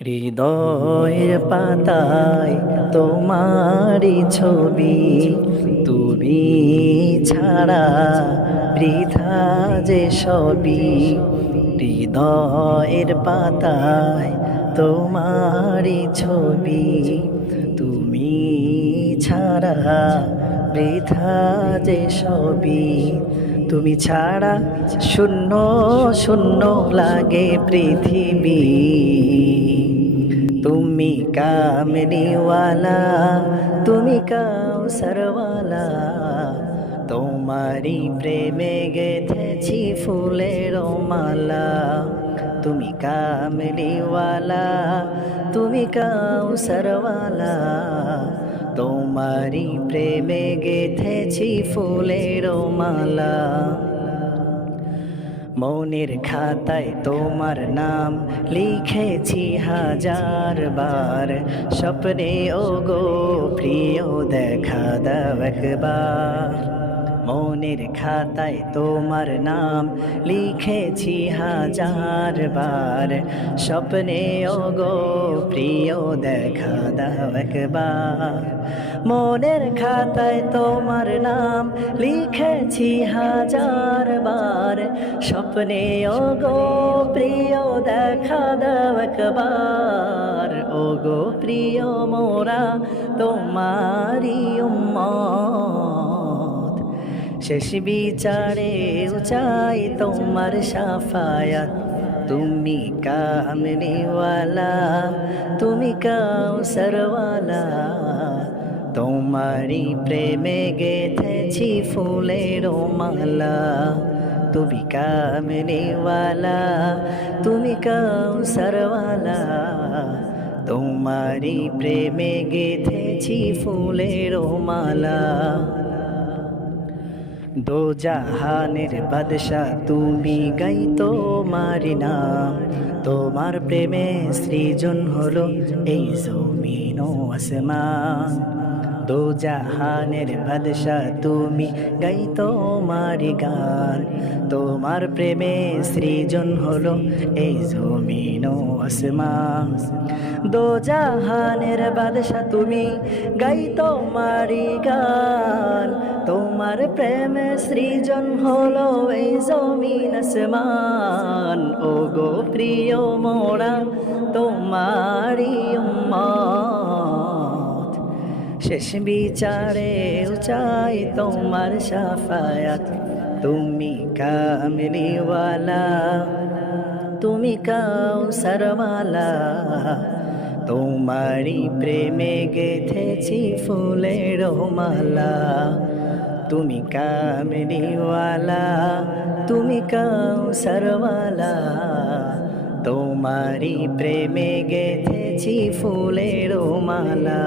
হৃদয়ের পাতায় তোমারই ছবি, তুমি ছাড়া বৃথা যে সবই। হৃদয়ের পাতায় তোমারই ছবি, তুমি ছাড়া বৃথা যে সবই। তুমি ছাড়া শূন্য শূন্য লাগে পৃথিবী। তুমি কামলিওয়ালা, তুমি কাউসারওয়ালা, তোমারি প্রেমে গেথেছি ফুলের মালা। তুমি কামলিওয়ালা, তুমি কাউসারওয়ালা, তোমারি প্রেমে গেথেছি ফুলের মালা। মনের খাতায় তোমার নাম লিখেছি হাজার বার, স্বপ্নে ওগো প্রিয় দেখা দাও একবার। মনের খাতায় তোমার নাম লিখেছি হাজার বার, স্বপ্নে ওগো প্রিয় দেখা দাও একবার। মনের খাতায় তোমার নাম লিখেছি হাজার বার, স্বপ্নে ওগো প্রিয় দেখা দাও একবার। ওগো প্রিয় মোরা তোমারি উম্মত, শেষ বিচারে চাই তোমার শাফায়াত। তুমি কামলিওয়ালা, তুমি কাউসারওয়ালা, তোমারি প্রেমে গেথেছি ফুলের মালা। তুমি কামলিওয়ালা, তুমি কাউসারওয়ালা, তোমারি প্রেমে গেথেছি ফুলের মালা। দো জাহানের বাদশা তুমি, গাই তোমার নাম। তোমার প্রেমে সৃজন হলো এই জমিন ও আসমান। দো জাহানের বাদশা তুমি, গাই তোমার গান। তোমার প্রেমে সৃজন হলো এই জমিন ও আসমান। দো জাহানের বাদশা তুমি, গাই তোমার গান। তোমার প্রেমে সৃজন হলো এই জমিন আসমান। ওগো প্রিয় মোরা তোমারি উম্মত, শেষ বিচারে চাই তোমার শাফায়াত। তুমি কামলিওয়ালা, তুমি কাউসারওয়ালা, তোমারি প্রেমে গেথেছি ফুলের মালা। তুমি কামলিওয়ালা, তুমি কাউসারওয়ালা, তোমারি প্রেমে গেথেছি ফুলের মালা।